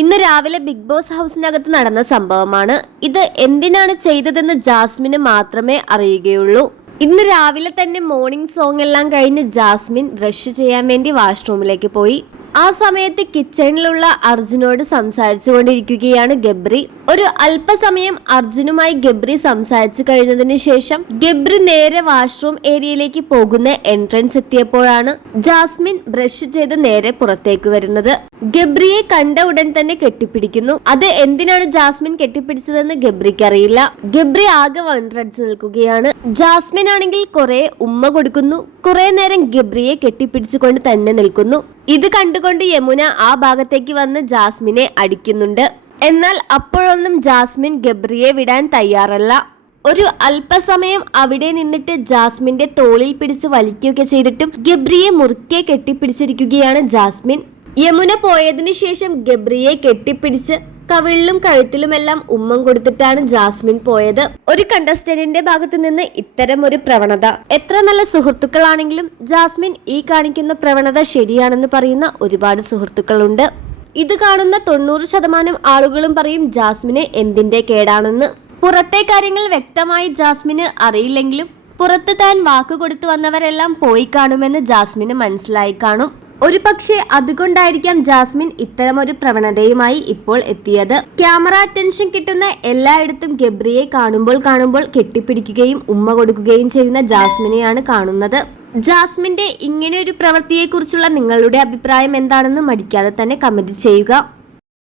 ഇന്ന് രാവിലെ big boss ഹൗസിനകത്ത് നടന്ന സംഭവമാണ്. ഇത് എന്തിനാണ് ചെയ്തതെന്ന് ജാസ്മിന് മാത്രമേ അറിയുകയുള്ളൂ. ഇന്ന് രാവിലെ തന്നെ മോർണിംഗ് സോങ് എല്ലാം കഴിഞ്ഞ് ജാസ്മിൻ ബ്രഷ് ചെയ്യാൻ വേണ്ടി വാഷ്റൂമിലേക്ക് പോയി. ആ സമയത്ത് കിച്ചണിലുള്ള അർജുനോട് സംസാരിച്ചു കൊണ്ടിരിക്കുകയാണ് ഗബ്രി. ഒരു അല്പസമയം അർജുനുമായി ഗബ്രി സംസാരിച്ചു കഴിഞ്ഞതിന് ശേഷം ഗബ്രി നേരെ വാഷ്റൂം ഏരിയയിലേക്ക് പോകുന്ന എൻട്രൻസ് എത്തിയപ്പോഴാണ് ജാസ്മിൻ ബ്രഷ് ചെയ്ത് നേരെ പുറത്തേക്ക് വരുന്നത്. ഗബ്രിയെ കണ്ട ഉടൻ തന്നെ കെട്ടിപ്പിടിക്കുന്നു. അത് എന്തിനാണ് ജാസ്മിൻ കെട്ടിപ്പിടിച്ചതെന്ന് ഗബ്രിക്ക് അറിയില്ല ഗബ്രി ആകെ വൺറഡ്സ് നിൽക്കുകയാണ്. ജാസ്മിൻ ആണെങ്കിൽ കുറെ ഉമ്മ കൊടുക്കുന്നു. കുറെ നേരം ഗബ്രിയെ കെട്ടിപ്പിടിച്ചുകൊണ്ട് തന്നെ നിൽക്കുന്നു. ഇത് കണ്ടുകൊണ്ട് യമുന ആ ഭാഗത്തേക്ക് വന്ന് ജാസ്മിനെ അടിക്കുന്നുണ്ട്. എന്നാൽ അപ്പോഴൊന്നും ജാസ്മിൻ ഗബ്രിയെ വിടാൻ തയ്യാറല്ല. ഒരു അല്പസമയം അവിടെ നിന്നിട്ട് ജാസ്മിന്റെ തോളിൽ പിടിച്ച് വലിക്കുകയൊക്കെ ചെയ്തിട്ടും ഗബ്രിയെ മുറുക്കെ കെട്ടിപ്പിടിച്ചിരിക്കുകയാണ് ജാസ്മിൻ. യമുന പോയതിനു ശേഷം ഗബ്രിയെ കെട്ടിപ്പിടിച്ച് കവിളിലും കഴുത്തിലുമെല്ലാം ഉമ്മം കൊടുത്തിട്ടാണ് ജാസ്മിൻ പോയത്. ഒരു കണ്ടസ്റ്റന്റിന്റെ ഭാഗത്തു നിന്ന് ഇത്തരം ഒരു പ്രവണത. എത്ര നല്ല സുഹൃത്തുക്കളാണെങ്കിലും ജാസ്മിൻ ഈ കാണിക്കുന്ന പ്രവണത ശരിയാണെന്ന് പറയുന്ന ഒരുപാട് സുഹൃത്തുക്കളുണ്ട്. ഇത് കാണുന്ന തൊണ്ണൂറ് ശതമാനം ആളുകളും പറയും ജാസ്മിന് എന്തിന്റെ കേടാണെന്ന്. പുറത്തെ കാര്യങ്ങൾ വ്യക്തമായി ജാസ്മിന് അറിയില്ലെങ്കിലും പുറത്ത് താൻ വാക്ക് കൊടുത്തു വന്നവരെല്ലാം പോയി കാണുമെന്ന് ജാസ്മിന് മനസ്സിലായി കാണും. ഒരു പക്ഷേ അതുകൊണ്ടായിരിക്കാം ജാസ്മിൻ ഇത്തരമൊരു പ്രവണതയുമായി ഇപ്പോൾ എത്തിയത്. ക്യാമറ അറ്റൻഷൻ കിട്ടുന്ന എല്ലായിടത്തും ഗബ്രിയെ കാണുമ്പോൾ കാണുമ്പോൾ കെട്ടിപ്പിടിക്കുകയും ഉമ്മ കൊടുക്കുകയും ചെയ്യുന്ന ജാസ്മിനെയാണ് കാണുന്നത്. ജാസ്മിന്റെ ഇങ്ങനെ ഒരു പ്രവൃത്തിയെക്കുറിച്ചുള്ള നിങ്ങളുടെ അഭിപ്രായം എന്താണെന്ന് മടിക്കാതെ തന്നെ കമന്റ് ചെയ്യുക.